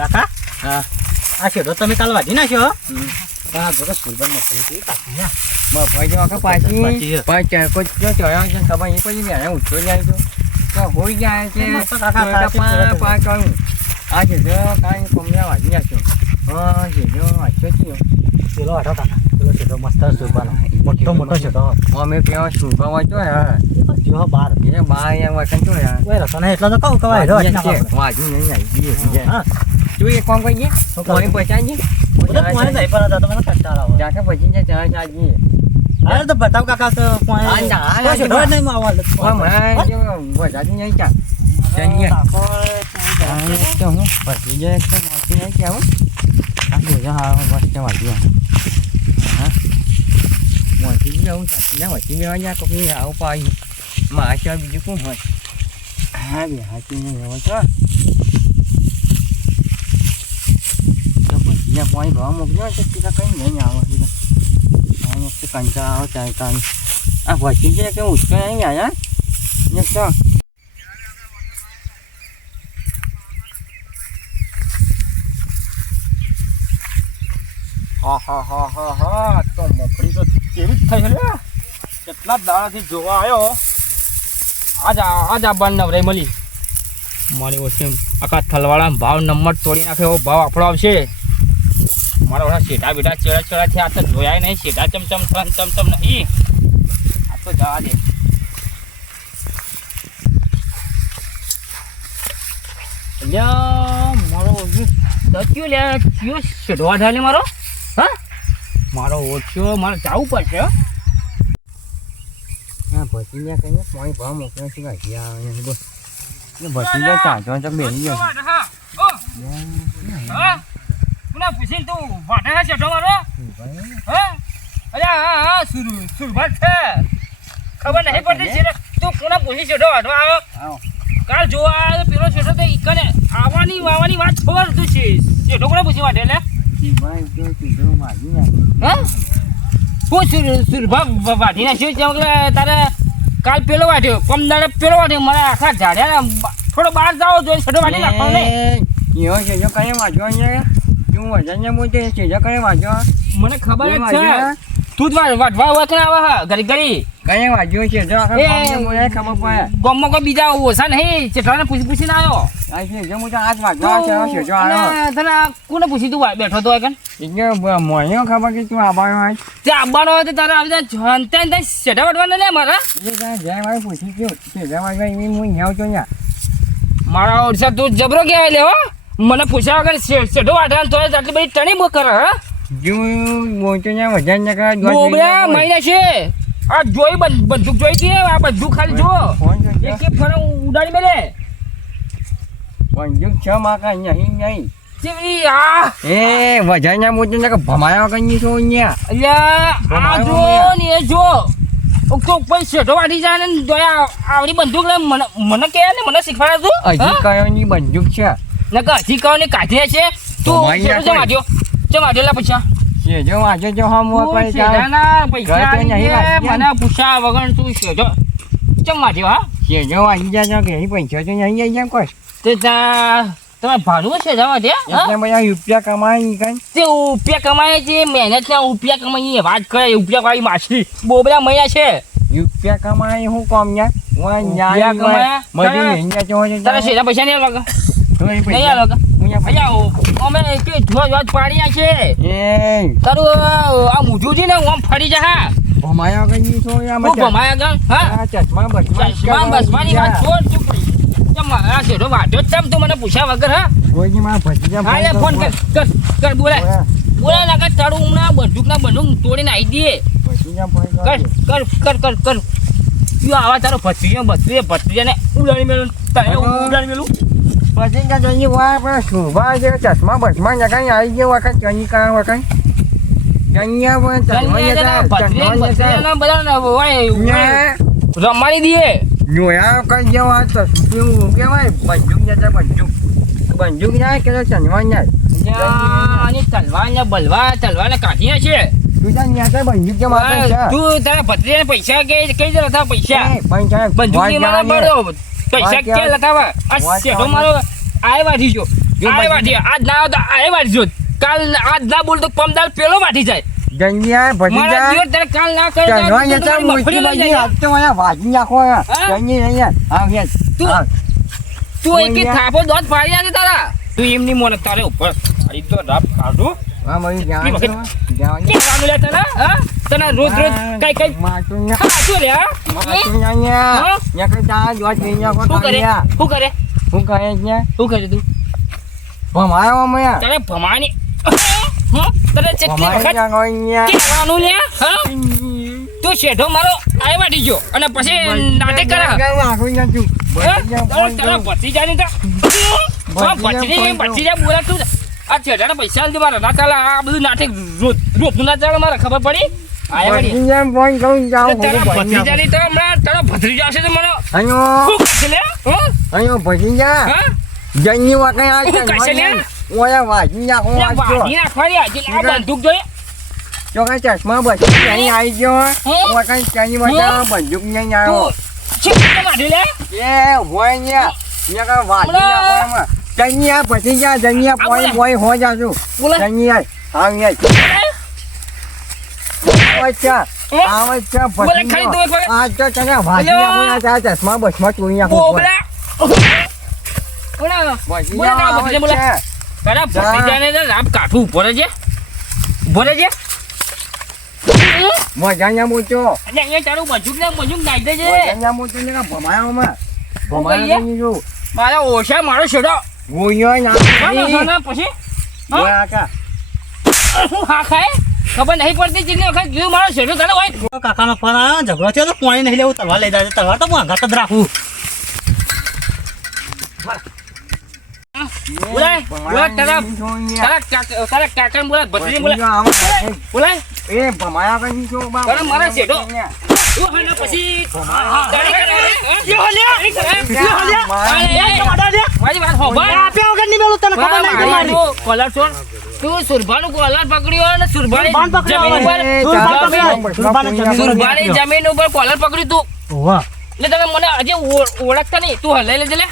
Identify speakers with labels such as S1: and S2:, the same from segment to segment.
S1: કાકા?
S2: હા.
S1: આ શેઢો તમે કાલ વાઢી નાખ્યો
S2: હા? જોકે સુરબન પાછી
S1: પાછી
S2: પાંચ ચાર કોઈ ચડ્યો છે ખબર નહીં પછી મેં જાય તો. તો હોઈ જાય છે.
S1: મસ્ત
S2: તો પાંચ. પાંચ આ કાંઈ નાખ્યો હા. જો વાંચ્યો છે
S1: પેલો વાઢો કાકા. પેલો શેઢો મસ્ત સુરબાનો મોટો મોટો શેઢો
S2: અમે ત્યાં સુરબા વાંચો
S1: એ બાર.
S2: એ બા અહીંયા
S1: રતો નહીં એટલે તો કહું કે વાઢો વાઢી નાખો આપણે.
S2: વાંચું નહીં આવી ગઈ
S1: હા
S2: તું એક કામ કરીએ
S1: શું
S2: પાણી પચાવીએ
S1: બધા પાણી જાય પર હતા તો મને કંટાળો આવે
S2: જાકે પછી જે ચા ચા જઈએ
S1: અરે તો બતાવ કાકા તો પાણી
S2: આ ના, આ
S1: કોઈ શેઢો જ નહીં માં આવવા
S2: હા મને જો વધારે નહીં ચા જઈએ
S1: કાકો,
S2: હા, તો હું પછી જે એક તો વાંચી નહીં કે આવું આ જોજો હા બસ તો વાંચી હા વાંચી જાઉં સાચી ના વાંચી બેવા જા કોકની આવું પાઈ માં છે બીજું કોણ હોય હા બે હાચી નહીં હવે તો જ્યાં પાણી ભરવા મોકલ્યો તો સીધા કઈ નહીં આવે સીધા આ મસ્ત કંટાળા આવે કાન આ પછી જે કે ઉઠતો નહીં આયા ને તો
S3: હા હા હા હા હા તો મફળી તો કેવી જ થઈ લે કેટલા દાડાથી જોવા આવ્યો આજ આજ આ બાર નવરાઈ મળી મારી ઓછી આખા થલવાળા ભાવ નંબર તોડી નાખે એવો ભાવ આપણો આવશે મારા બધા શેઠા બેઠા ચેડા ચેડા છે આ તો જોયા નહીં શેઠા ચમચમ ત્રણ ચમચમ નહીં. આ તો જવા દે. મારો સચ્યો લે કયો શેઢવા ઢાલે મારો? હા? મારો ઓછો મારે જવું પડશે હો.
S2: ભતીજા કહીએ પાણી ભાવ મોકલ્યો છે કે હજી આવે ને બોલ. ભતીજા બેસી ગયો
S3: હા, ઓ, હા? કોને પૂછીને તું વાટે છે શેઢો મારો? હા? અલ્યા હા હા સુરુ સુરભાત છે. ખબર નહીં પડતી છે તું કોને પૂછી ચઢો આવ્યો?
S2: આવો.
S3: કાલ જોવા પેલો શેઠો તો ઈકને આવવાની વાવાની વાત ખબર તું છે શેઠો કોને પૂછી વાટે લે? શું સુરભા વાઢી નાખ્યો જેમ તારે કાલ પેલો વાઢ્યો? પમદાડે પેલો વાઢ્યો? મને આખા ઝાડ્યા થોડો બહાર જાઓ જોઈએ છોટો વાઢી નાખો નહીં
S2: એવો છે જો કઈ વાંચો અહીંયા? તું વજન ને છે જો કઈ વાંચો
S3: મને ખબર જ છે. તું જ વાટવા વખત આવે હા? ઘડી ઘડી
S2: કઈ વાંચ્યો છે જો ખબર પડે.
S3: ગામમાં કોઈ બીજા ઓછા નહીં? ચેઠાને પૂછી પૂછીને આવ્યો કોને પૂછી તું બેઠો તો કન
S2: એટલે ખબર કે તું હોય.
S3: તે આબાનો હોય તો તારે આવી જાય જનતા ને વાટવાના ને મારા?
S2: જય ભાઈ પૂછી ગયો. હું ન્યાવ છો ન્યા.
S3: મારા ઓરસા તું જબરો કહેવાય લે હો? મને પૂછ્યા વગર સેઢો શેઠો તો આટલી બધી તણી બો કરે હા?
S2: જો મોટો ન્યા વજન ને કરા
S3: બોબડા મહિના છે. આ જોઈ બંદૂક જોઈ છે આ બંદૂક ખાલી જો એક એક ફરે ઉડાડી મેલે.
S2: બંદૂક છ માકા નહીં નહીં
S3: ચીવડી આ
S2: એ વજાના મોટો ને ભમાયા કઈ છો અહીંયા
S3: અલ્યા આ જો ને એ જો તો કોઈ શેઠો વાટી જાય ને આવડી બંદૂક મને મને કે ને મને શીખવાડે તું
S2: હજી કયો ની બંદૂક છે?
S3: ને. હજી કહો ને કાઢે છે તું શેઠો
S2: નાખો.
S3: ચમ આડ્યો પૈસા
S2: જો વાંચે જો હમ
S3: પૈસા મને પૂછ્યા વગર તું શેઠો ચમ આડ્યો હા.
S2: છે જો વાંચી જાય કે અહીં પૈસા તો નહીં જાય કોઈ
S3: તે ત્યાં તમે ભાડું છે જવા દે
S2: બધા રૂપિયા કમાય કઈ.
S3: તે ઉપિયા કમાય છે મહેનત ના કમાય કમાઈ વાત કરે રૂપિયા વાળી માછલી. બહુ બધા મૈયા છે.
S2: રૂપિયા કમાય હું કોમ ન્યા હું
S3: રૂપિયા
S2: ન્યા
S3: કમાય.
S2: મજૂરી ન્યા જો છે
S3: તારા પૈસા નહીં લાગે તારું પૂછ્યા વગર હા. ફોન કર કર કર બોલાય બોલાય લાગે તારું હમણાં બંદૂક ના બંદૂક તોડીને આવી
S2: દે
S3: કર. કર કર કર કર તું આવા તારો ભત્રીજો ભત્રીજો ભત્રીજાને ઉડાડી મેલું તને ઉડાડી મેલું.
S2: પછી કે જઈએ વા પણ સુભા છે ચશ્મા બસમાં ને કઈ આવી ગયો વખત ચની કા વખત
S3: રમાડી દઈએ
S2: જોયા કઈ જેવા ચશ્મા કેવાય બંદૂક જતા બંદૂક બંદૂક ના કે ને
S3: બલવા ને કાઢીએ છીએ
S2: તું ત્યાં
S3: તારા ભત્રીજાને પૈસા કઈ જરા હતા પૈસા
S2: એ,
S3: પૈસા
S2: વાત
S3: કે લતાવા આ શેઠો મારો આય વાઢી જો આય વાઢી આજ ના આવે તો આ વાટી જો. કાલ આજ ના બોલ તો પમદાર પેલો વાઢી જાય.
S2: જંગિયા ભતીજા
S3: દિવસ તારે કાલ ના કરે તો
S2: ચણવા
S3: તું
S2: જતા
S3: લઈ
S2: આપતો અહીંયા વાજી નાખો? જંગી અહીંયા હા હેડ.
S3: તું-. તું એક. થાપો દોત પાડી આને તારા. તું એમની મોને તારે ઉપર તારી તો રાપ કાઢું. તને તને રોજ રોજ કઈ કઈ
S2: માતું
S3: લે શું કરે? શું કરે?
S2: શું કરે
S3: શું કરે તું?
S2: ભમાયો અમે
S3: તારે ભમાની તને કેટલી વખત કહેવાનું લે તું શેઠો મારો આય વાટી ગયો અને પછી નાટક કરે.
S2: આખું નથી
S3: હા? તારા તારા તો હા, ભત્રીજી બોલા તું આ શેઠાના પૈસા આલજે મારા. ના ચાલે આ બધું નાટક રોજનું ના ચાલે મારે ખબર પડી?
S2: ચશ્મા બંદૂક નહીં આવ્યો. એ હોય નાખો એમાં. જંગિયા પછી જા જંગિયા પોઈ પોઈ હો જાશું જંગિયા આવી અચ્છા આવે છે. આ તો તને વાજી ચશ્મા બસમાં ચોરી
S3: બોલા. બોલે બોલે.
S2: છે.
S3: તારા ભત્રીજાને તો રાપ કાઢવું પડે છે
S2: મોટો
S3: એટલે અહીંયા તારું ને દેજે.
S2: ને ભમાયા
S3: મારા ઓછા મારો છેડો.
S2: ગોયો ના
S3: પછી? હું? ખાય? ખબર નહીં પડતી જેટલી વખત જોયું મારો છેડો તારો હોય.
S1: કાકાનો ફોન આવ્યો ઝઘડો થયો તો પાણી નહીં લેવું તલવાર લઈ જાય તલવાર તો હું હંગાત જ રાખું.
S3: બોલાય બોલાય કાકા
S2: એ ભમાયા કઈ જો
S3: મારા
S1: તને
S3: છોડ. તું સુરભાનું કોલર પકડ્યો અને સુરભાની જમીન ઉપર
S1: સુરભાન
S3: જમીન-
S1: પકડ્યો. સુરભાને જમીન ઉપર
S3: સુરભાની જમીન ઉપર કોલર પકડ્યું તું. એટલે તમે મને હજી ઓળખતા નહીં. તું હલાઈ લેજે લે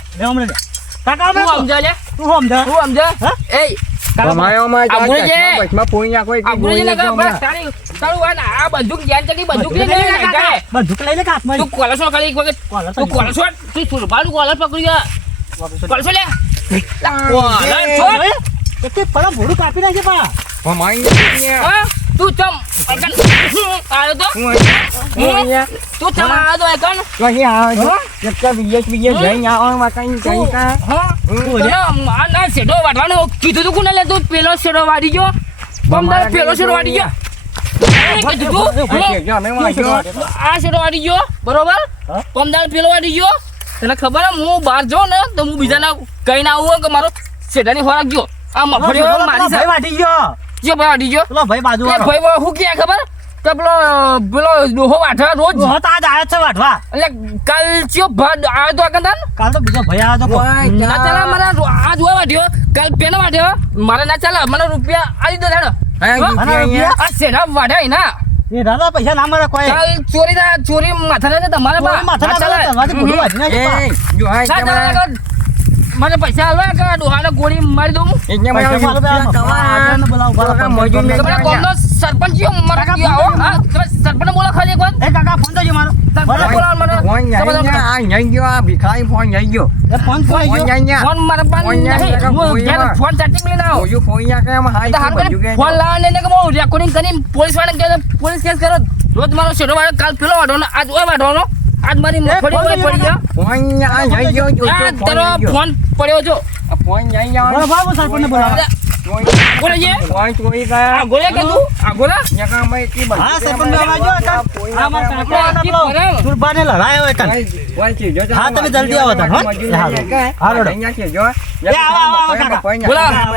S1: કાકા
S3: તું સમજા લે
S1: તું સમજા.
S3: તું સમજા. એ આ
S2: બસમાં નાખો એટલે
S3: બસ તારી તારું બંદૂક ધ્યાન ચકી બંદૂક
S1: બંદૂક
S3: લઈ
S1: લઈ લે
S3: લે
S1: બંદૂક લઈ લે હાથમાં
S3: તું કોલર ખાલી એક વખત
S1: કોલર તો
S3: કોલર તું કોલર લે કોલર છોડ
S1: કાપી નાખે પા
S3: તું ચમ અગન આવ્યો તો
S2: હું અહીંયા- હું અહીંયા.
S3: તું ચમ આવ્યો તો અગન
S2: તો અહીં આવે છે. તો બીજે બીજે જઈને આવવામાં કઈ કઈ કા.
S3: હા આ ના શેડો વાટવાનો કીધું તું કોને લે તું પેલો શેડો વાટી ગયો બમદાર પેલો શેડો વાડી ગયો. આ શેડો વાટી ગયો બરોબર? પમદાર પેલો વાટી ગયો તને ખબર હે હું બહાર જો ને તો હું બીજાના કઈ ના આવું કે મારો શેડાની ખોરાક ગયો આ મફળી મારી સાથે
S1: વાટી ગયો
S3: જે ભાઈ વાટી
S1: પેલો ભાઈ બાજુ
S3: એ ભાઈ હું ક્યાં ખબર? કે પેલો પેલો ડોહો વાઠવા રોજ.
S1: તું હોત આજ આવ્યો છે વાઠવા
S3: એટલે કાલ ચિયો ભાડ આવ્યો તો આગળ તાન?
S1: કાલ તો બીજો ભાઈ આવ્યો તો
S3: ના ચાલે મારા રો- આ જોવા વાટ્યો કાલ પેલો વાટ્યો મારે ના ચાલે મને રૂપિયા આલી દો હેડો. આ શેડા વાટ્યા ના
S1: એ દાદા પૈસા ના મારા કોઈ.
S3: કાલ ચોરી ચોરી માથા ને તમારે
S1: માથા માથે ના ચાલે
S2: મને-
S3: પૈસા આલવા કે ડોહાને ગોળી મારી દઉં
S2: એને મને
S1: બોલાવો, બોલાવો,
S2: તો મજૂર ને
S3: સરપંચ કયો? મર
S1: કાકા,
S3: આવો? સરપંચને બોલો ખાલી એક વાર.
S1: એ કાકા ફોન તો મારો
S3: બોલાવો મને.
S2: ફોન આ નહીં ગયો, આ ભિખારી ફોન નહીં ગયો.
S1: એ ફોન
S2: ફોન
S1: ગયો
S3: ફોન મારા પાસે નહીં. હું ઘેર ફોન ચાર્જિંગ લઈને આવો.
S2: ફોન યા કે
S3: ફોન ને કે હું રેકોર્ડિંગ કરીને પોલીસ વાળાને કે પોલીસ કેસ કરો રોજ મારો શેડો વાળો કાલ પેલો વાંધો આજ ઓય વાળવાનો આજ મારી ઓય પડી ગયો.
S2: ફોન યા નહીં ગયો, જો,
S3: તારો ફોન પડ્યો
S2: જો. ફોન નહીં ગયો.
S1: બોલો બાબુ સરપંચને બોલાવો.
S3: બોલે છે?
S2: ગયા.
S3: ગોળે કે તું? આ ગોળા?
S2: યા કે આમાં એટલી
S1: હા, સરપંચ બાબા જો,
S2: આ
S1: મારા કાકા પેલો
S3: બરાબર.
S1: લડાયો કાન. હા, તમે જલ્દી આવો હો?
S2: કે?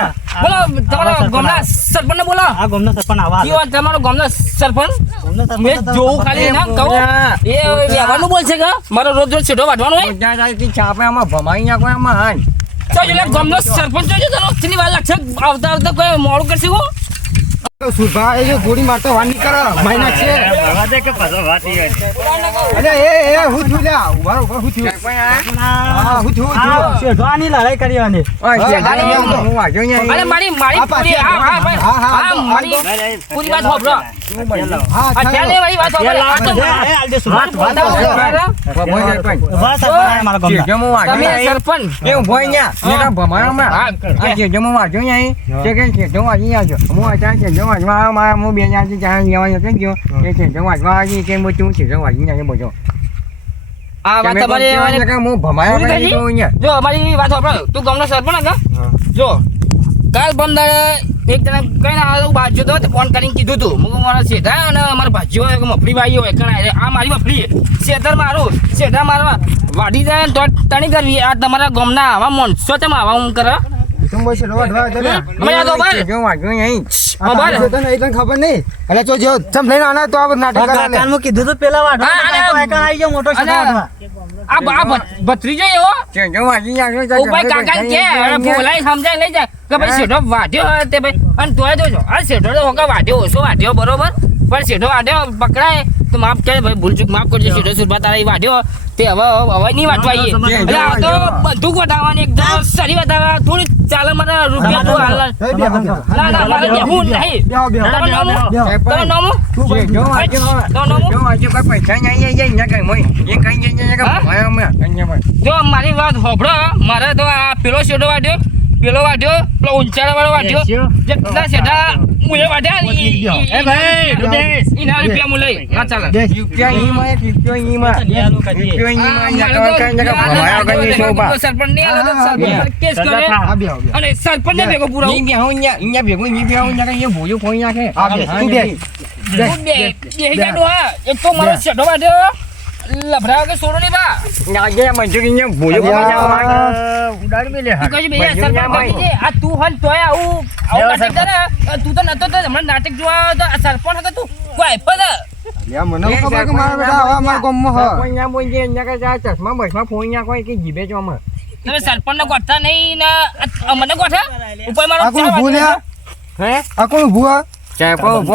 S2: આ
S3: બોલા. તમારો ગામના સરપંચ બોલો.
S1: આ ગામના સરપંચ આવા
S3: કયો તમારો ગામના સરપંચ? મેં
S1: તો
S3: ખાલી ના કહું. એ વ્યવહારનું બોલશે કે? મારો રોજ રોજ છેડો વાટવાનો હોય?
S2: ગુજરાતથી છાપે આમાં ભમાઈ નાખો આમાં હાય.
S3: ચાલ એટલે ગામનો સરપંચ જોજો તારો કેટલી વાર લાગશે. આવતા આવતા કોઈ મોડું કરશે હું?
S1: એ જો ગોળી મારતો વાર નીકળે મહિના છે. અરે એ એ હું થયું લ્યા ઊભા ઊભા હું થયું. હા હું થયું હું
S4: શેઠવાની લડાઈ કરવાની
S3: અરે મારી મારી પૂરી
S1: પાછી
S3: હા
S1: હા, હા,
S3: હા મારી પૂરી વાત
S1: હા.
S3: વાળી વાત સાંભળો. આ તો
S4: એ આલજે સુરત.
S3: વાત સાંભળો.
S4: ઊભા સરપંચ મારા ગામના.
S3: તમે સરપંચ આ વાત તમારી જો અમારી વાત સાંભળો તું ગામનો સરપંચ હતો જો કાલ બંદર એક જણા કઈ ના આવ્યો બાજુ તો ફોન કરીને કીધું તું હું મારા શેઠા અને મારા ભાજીઓ એક મફળી ભાઈ હોય કણા આ મારી મફળી શેતર મારું શેઠા મારવા વાડી જાય તો તણી કરવી આ તમારા ગામના આવા મોનસો તેમ આવા હું કરે
S1: તું
S3: આ તો બર
S1: આ
S3: બર.
S1: તને એ ખબર નહીં? એટલે જો જો ચમ લઈને આના તો આ નાટક કરે
S4: કીધું તું પેલા કાકો ગયો મોટો
S3: ઓ ભાઈ કાકા કે હવે બોલાય સમજાય લઈ જાય. કે ભાઈ શેઠો વાઢ્યો તે ભાઈ. અને તોય જોજો આ શેઠો તો હોકા વાઢ્યો ઓછો વાઢ્યો બરોબર? પણ શેઠો વાઢ્યો પકડાય તો માફ કરે ભાઈ ભૂલચૂક માફ કરજો શેઠો બા તારા વાઢ્યો. તે હવે હવે નહીં વાંચવાઈએ એટલે આ તો બંદૂક વધાવવાની એકદમ સરી વધાવવા થોડી ચાલે મને રૂપિયા તો હાલ
S1: બેહો.
S3: ના ના મારે દેવું નહીં.
S1: બેહો, બેહો.
S3: તમારું નામ?
S1: બેહો.
S3: તમારું નામ?
S1: તું ભાઈ,
S3: જો મારી વાત હોભળો મારે તો આ પેલો શેડો વાઢ્યો. પેલો વાઢ્યો પેલો ઊંચાળા વાળો વાઢ્યો જેટલા શેઠા મુએ વાઢ્યા. ને ઈ- ઈ- ઈ-
S4: એ ભાઈ, રૂપેશ.
S3: ઈના રૂપિયા મુ લઈ. ના ચાલે. સરપંચ ને આલે તો સરપંચ પર કેસ કરે.
S1: આ બેહો, બેહો.
S3: અને સરપંચ ને ભેગો પૂરો
S1: આ બે. દે દે દે
S3: દે દે દે દે દે દે દે દે વાઢ્યો. લફડા કે સોડો નહીં બા તું કહે છે, બે હજાર સરપંચ કહે છે, આ તું હન તોય આવું આવું નાટક કરે. તું તો નતો તો હમણાં નાટક જોવા તો આ સરપંચ હતો તું. કોઈ તો
S1: લ્યા, મને ખબર કે મારા બેટા આવા મારા ગામમાં હ.
S3: તમે સરપણ ને ગોઠતા નહીં ને મને ગોઠા? ઉપર મારો
S1: આ કોણ
S3: ચા
S1: ઊભું
S3: વાગ્યો.
S1: લ્યા? આ કોણ ઊભું હ?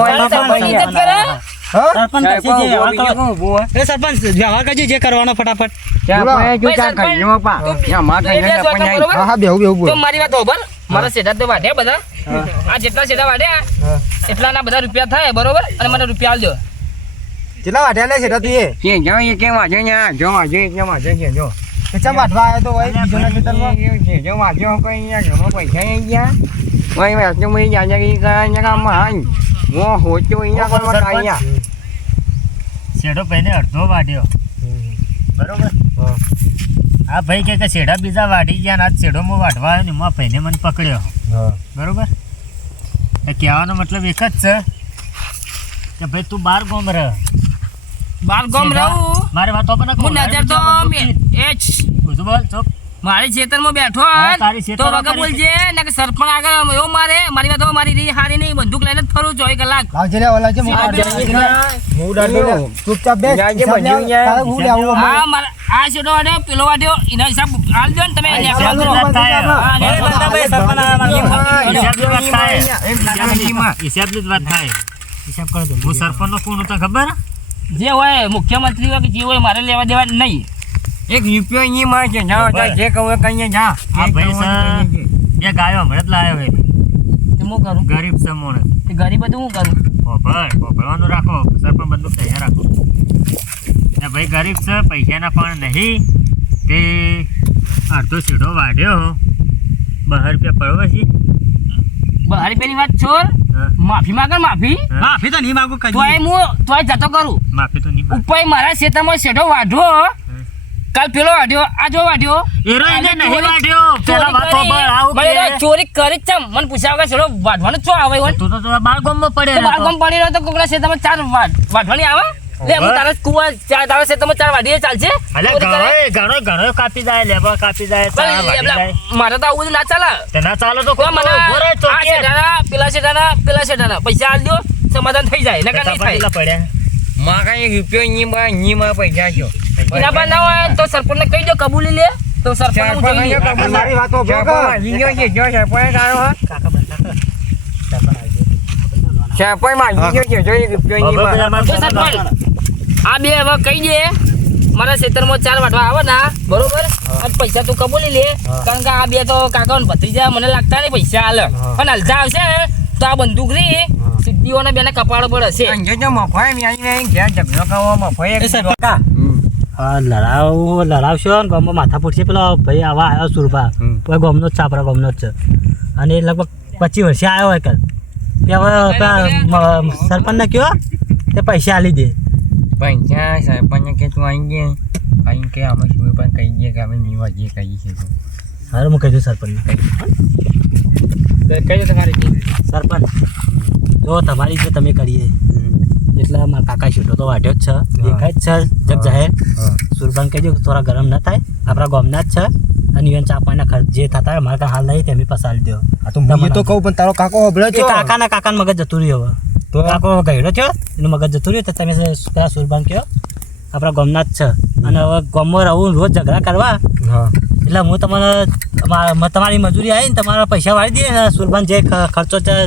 S3: તારા સરપંચની ઇજ્જત કરે?
S1: હા?
S4: સરપંચ જે વ્યવહાર કરજો જે કરવાનો ફટાફટ?
S3: મારી વાત મારા તો બધા. આ જેટલા. એટલાના બધા રૂપિયા થાય બરોબર? અને મને રૂપિયા આલજો
S1: કેટલા વાઢ્યા લે છે તું એ? કે ચમ વાટવા આવ્યો તો હોય બીજોના ખેતરમાં?
S4: શેઠો પહેલે અડધો વાઢ્યો. બરોબર?
S1: હા.
S4: આ ભાઈ કે કે શેઠા બીજા વાઢી ગયા ને આજ શેઠો હું વાઢવા આવ્યો ને એમાં ભાઈને મને પકડ્યો.
S1: હા.
S4: બરોબર? એ કહેવાનો મતલબ એક જ છે કે ભાઈ તું બાર ગોમ રહ.
S3: બાર ગામ રહું.
S4: મારે વાતો પર
S3: હું નજર તો એ જ
S4: બધું બોલ ચોપ.
S3: મારી ખેતરમાં બેઠો તો વગર બોલજે ને કે સરપણ આગળ એવો મારે મારી વાતો મારી રી હારી નહીં બંદૂક લઈને જ ફરું ચોવીસ કલાક.
S1: લાવજે લે, ઓલા છે હું લે. ચૂપચાપ બેસ.
S2: જાજે
S1: હિસાબ
S2: યાર.
S1: હું લેવું
S3: હા મારા આ છોડો વાઢ્યો પેલો વાઢ્યો એનો હિસાબ આલ દો ને તમે
S1: હા, હિસાબ
S4: સરપંચ હિસાબની વાત થાય
S2: હિસાબની-
S4: હિસાબની જ વાત થાય. હિસાબ કરો હું સરપંચનો કોણ હતો ખબર?
S3: જે હોય મુખ્યમંત્રી હોય કે જે હોય મારે લેવા દેવા નહીં.
S2: એક યુપીઓ અહીં માં છે જાઓ જાય જે કહું એ કહીએ જા
S4: આ ભાઈ સર બે ગાયો હમણાં જ લાવ્યો હોય
S3: તે હું કરું?
S4: ગરીબ
S3: તે ગરીબ બધું હું કરું?
S4: પોપડ પોપડવાનું રાખો સરપંચ બંદૂક તૈયાર રાખો. ને ભાઈ ગરીબ છે પૈસાના પણ નહીં તે અડધો સીધો વાઢ્યો. બહાર રૂપિયા પડવા છે.
S3: બહાર પેલી વાત છોડ. માફી માંગે માફી.
S2: માફી તો નહીં માંગુ
S3: તોય હું તોય જતો કરું.
S4: માફી તો નહીં
S3: ઉપર મારા ખેતરમાં સેડો વાઢો કાલ પેલો વાઢ્યો આ જો વાઢ્યો.
S4: એરો એને નહીં
S3: ચોરી-
S4: વાઢ્યો. પેલા વાતો
S3: કરી.
S4: પર આવું કે.
S3: ચોરી કરી ચમ મને પૂછ્યા વગર શેઠો વાઢવાનો ચો આવે
S4: તું તો તો બાર ગામમાં પડે
S3: બાર ગામ પડી રહ્યો તો કોકડા ખેતરમાં ચાર વાઢ- વાઢવાની આવે? લે હું તારા કુવા ચાર તારા તમે ચાર વાડીએ ચાલશે
S4: અલે ઘણો ઘણો ઘણો કાપી જાય લેબર કાપી જાય ચાર
S3: વાડી
S4: જાય.
S3: મારે તો આવું ના ચાલે.
S4: તે ના ચાલે તો કોઈ
S3: મને
S4: ઘરે તો કે.
S3: દાદા પેલા શેઠાના પેલા શેઠાના. પૈસા આલ દો સમાધાન થઈ જાય. નકા નહીં થાય.
S4: પડ્યા?
S2: માં એક રૂપિયો ની માં ની માં પૈસા જો
S3: ના બા ના હોય તો સરપંચને કહી દો કબૂલી લે. તો સરપંચ હું જોઈ લઈએ.
S1: મારી વાતો
S2: સરપંચ
S1: ભોગવ.
S2: અહીં ગયો જો સરપંચ આવ્યો હે. સરપંચ માંગી ગયો છે જો એક રૂપિયો
S4: મારા
S3: સરપંચ આ બે હવે કહી દે. મારા ખેતરમાં ચાર વાટવા આવે ના બરોબર? પૈસા તું કબૂલી લે. કારણ કે આ બે તો કાકા ને ભત્રીજા મને લાગતા નહીં પૈસા હાલ અને હલતા આવશે તો આ બંદૂક રી. સિદ્ધિઓને બેને કપાળ પર હશે
S5: લડાવ લડાવશો ને ગામમાં માથા પૂછશે પેલો. ભાઈ આવા આવ્યો સુરભા. કોઈ ગામનો જ છે આપણા ગામનો જ છે. અને લગભગ પચીસ વર્ષે આવ્યો હોય કાલ. તે હવે સરપંચને કયો તે પૈસા આલી દે.
S2: પૈસા સરપંચ કે તું આવી ગયા અહીં કે અમે શું પણ કહી ગયા કે અમે નહીં વાગીએ કહીએ છીએ તો.
S5: હવે હું કહી દઉં
S3: કહી દે તમારી
S5: સરપંચ જો તમારી જે તમે કરીએ એટલે મારા કાકા શીટો તો વાટ્યો જ છે દેખાય જ છે જગ જાહેર. સુરભાન કહેજો કે થોડા ગરમ ના થાય આપણા ગામના જ છે અને ઇવન ચા પાણીના ખર્ચ જે થતા હોય મારા હાલ નહીં તેમ પસારી દો
S1: આ તો કહું પણ તારો કાકો હોભળે
S5: કાકાના કાકાને મગજ જતું રહ્યું હવે
S1: તો
S5: કાકો ગયડો થયો એનું મગજ જતું રહ્યું તો તમે પેલા સુરભાન કહો આપણા ગામના જ છે. અને હવે ગામમાં રહું રોજ ઝઘડા કરવા. એટલે હું તમારે તમારી મજૂરી આવી ને તમારા પૈસા વાળી દઈએ સુરબાન સુરભાન જે ખર્ચો થયો.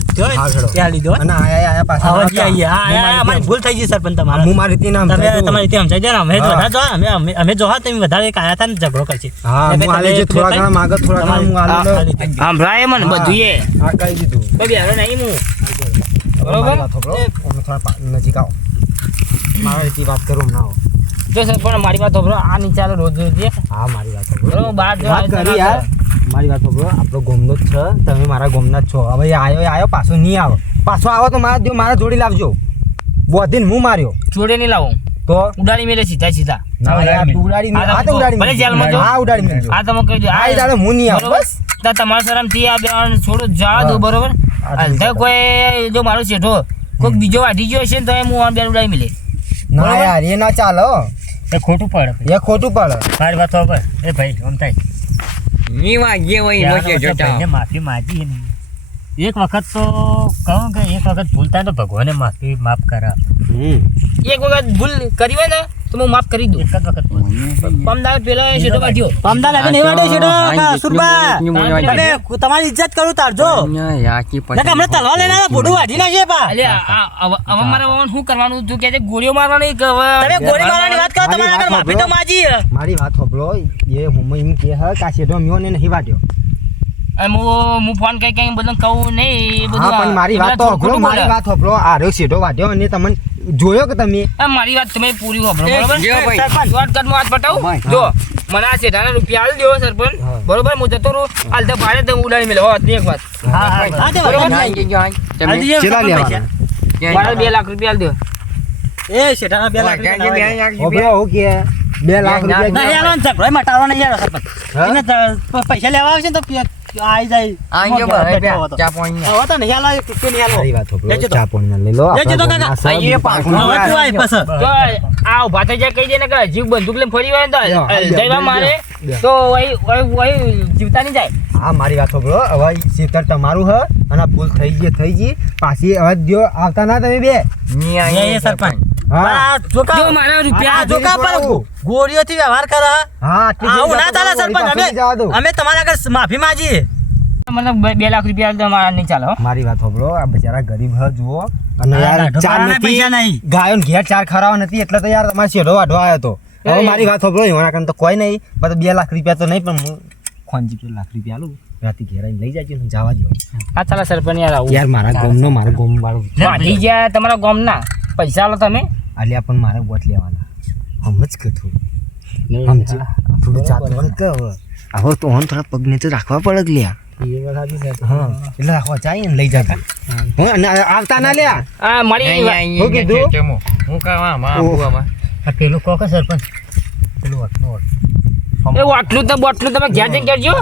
S5: ત્યાં લીધો અમારી ભૂલ થઈ ગઈ સર
S1: પણ
S5: તમારે.
S1: હું મારી રીતે
S5: તમે તમારી રીતે સમજાઈ દો અમે વધારે જો અમે અમે જો તમે વધારે કાયા હતા ને ઝઘડો કરશે.
S1: હા
S3: સાંભળાય મને બધું એ
S1: કહી દીધું.
S3: નહીં હું.
S1: બરોબર? થોડા પા- નજીક આવો. મારા રીતે વાત કરું ના.
S3: જો પણ મારી વાત સાંભળો આ નીચે હાલો રોજ રોજ.
S1: હા મારી વાત સાંભળો.
S3: બહાર
S1: વાત કરી યાર. મારી વાત સાંભળો આપણો ગોમનો જ છે. તમે મારા ગોમના જ છો. હવે આવ્યો આવ્યો પાછો નહીં આવે. પાછો આવો તો મારા જો મારા જોડી લાવજો. બોધીને હું માર્યો.
S3: જોડે નહીં લાવો.
S1: તો?
S3: ઉડાડી મેલે સીધા સીધા.
S1: ના યાર તું ઉડાડી
S3: આ
S1: મેલ.
S3: તમે
S1: હા તો ઉડાડી
S3: ભલે
S1: મેલજો.
S3: જેલમાં જો.
S1: હા ઉડાડી મેલજો.
S3: આ તમે કહી દો
S1: આ દાડે હું નહીં આવું બસ.
S3: તો તમારા શરમથી આ બે છોડો જવા દો બરોબર?
S1: આ
S3: કોઈ જો મારો શેઠો કોઈક બીજો વાઢી ગયો હશે ને તો એ હું આ બે ઉડાડી મેલે.
S1: ના યાર એ ના ચાલે
S4: એ ખોટું પડે
S1: એ ખોટું પડે.
S4: મારી વાત ખબર એ ભાઈ આમ થાય.
S2: હોય જોતા.
S4: માફી માંગી ને એક વખત તો કહું કે એક વખત ભૂલ થાય તો ભગવાને માફી માફ કરા.
S3: એક વખત ભૂલ કરી હોય ને તો હું માફ કરી દઉં.
S4: એક જ વખત.
S3: પમદાર પેલો શેઠો? વાઢ્યો
S5: પામદાર લાગે નહીં
S2: વાડે
S5: શેઠો.
S2: જોઈએ.
S5: તમારી ઇજ્જત કરું તારજો
S2: યાકી
S5: નકા હમણાં તલવા લઈને આવ્યા, ભોડું વાઢી નાખે પા.
S3: એટલે હવે મારે શું કરવાનું? તું કે છે ગોળીઓ મારવાની કે
S5: તમે ગોળી મારવાની વાત કરો
S1: મારી
S5: તમારા આગળ માફી તો માજી
S1: મારી વાત સાંભળો એ હું એમ કે હા કા શેઠો મ્યો ને નહીં વાટ્યો
S3: અને હું હું ફોન કઈ કઈ બધું કહું નહીં બધું
S1: મારી વાત તો મારી વાત સાંભળો. આ રહ્યો શેઠો વાટ્યો અને તમને જોયો કે તમે?
S3: મારી વાત તમે પૂરી સાંભળો બરોબર? શોર્ટકટમાં વાત બતાવું? જો મને આ શેઠાના રૂપિયા આલી દેવો સરપંચ. બરોબર? હું જતો રહું. હાલ તો ભાડે તમે ઉડાડી મેળવો હોતની એક વાત.
S1: કેટલા લેવાના?
S3: બે લાખ રૂપિયા આલી દો
S5: એ શેઠાના બે લાખ રૂપિયા
S2: બે લાખ
S5: નહીં મટાડવાનો સરપંચ. પૈસા લેવા આવશે તો આઈ જાય.
S2: આઈ
S5: મોઢે
S2: જો ભાઈ,
S5: બેઠો હતો.
S2: ચા પાણી
S5: હવે તો નહીં આલો, એક નહીં આલો.
S1: મારી વાત સાંભળો ચા પાણી લઈ લો
S5: લેજો તો કાકા.
S1: ગામના સબ
S2: પાછું
S5: હવે તું આય પાછો.
S3: આ ઊભા થઈ જાય કહી દે ને કે જીવ બંદૂક લઈને ફરી વાળે તો
S1: લ્યો, હાલ
S3: હલતાઈ
S1: લ્યો,
S3: મારે. તો વહી વહી વહી જીવતા નહીં જાય.
S1: આ મારી વાત સાંભળો હવે શેતર તમારું હ અને ભૂલ થઈ ગઈ થઈ ગઈ. પાછી હવે દ્યો આવતા ના તમે બે.
S2: નહીં
S5: સરપંચ.
S1: હા.
S5: પણ આ જોકા-
S3: જો મારા રૂપિયા
S5: આ જોકા પર
S1: આવું.
S5: ગોળીઓથી વ્યવહાર કરે. આવું ના ચાલે સરપંચ.
S1: નહીં જવા દઉં.
S5: અમે અમે તમારા આગળ માફી માંગીએ.
S3: મને બે- બે લાખ રૂપિયા આલી મારા નહીં ચાલે
S1: મારી વાત સાંભળો આ બિચારા ગરીબ હ જુઓ. અને યાર ચાર નથી. ગાયો ઘેર ચાર ખરાવા નથી એટલે તો યાર તમારે શેઢો વાઢવા આવ્યો હતો હવે મારી વાત સાંભળો એના કારણે તો કોઈ નહીં બધું બે લાખ રૂપિયા તો નહીં પણ હું ખોનજી પેલા લાખ રૂપિયા આલું. રાતે ઘેર લઈ જાજો ને જવા દો
S3: હા ચાલે સરપંચ યાર આવું.
S1: યાર મારા ગોમનો મારા ગોમ વાળું
S3: વાઢી ગયા તમારા ગામના. પૈસા લો તમે.
S1: આલ્યા પણ મારે વોટ લેવાના. સમજ કે સમજ થોડું હોય કે હવે. તો ઓન થોડા પગને તો રાખવા પડે કે લ્યા. હા એટલે રાખવા ચાહીએ ને લઈ જતા. આવતા ના લ્યા.
S3: આ
S2: આઈ,
S1: હું કીધું?
S2: હું. આવું
S4: આ પેલું કહો કે સરપંચ? પેલું વટનું વટ.
S3: એ વાટલું તો બોટલું તમે ઘેર જઈને કરજો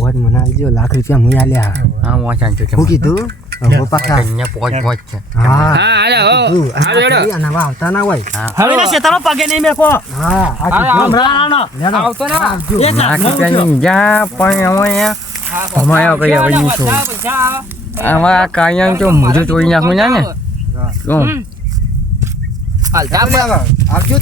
S1: વાત મને આલજો લાખ રૂપિયા હું આલ્યા.
S2: હા હું વાંચું છું
S1: હું કીધું? હવે પાછા
S2: અહીંયા પોચ પોચ છે
S1: હા
S3: હા હો
S1: આવતા ના હોય
S5: હવે ના પગે નહીં મેકો
S1: હા.
S3: આવતો ના
S5: એક
S2: જા પણ હવે કઈ હવે છું. તો મોઢું તોડી નાખું ના
S3: હાલતા
S1: આવજો.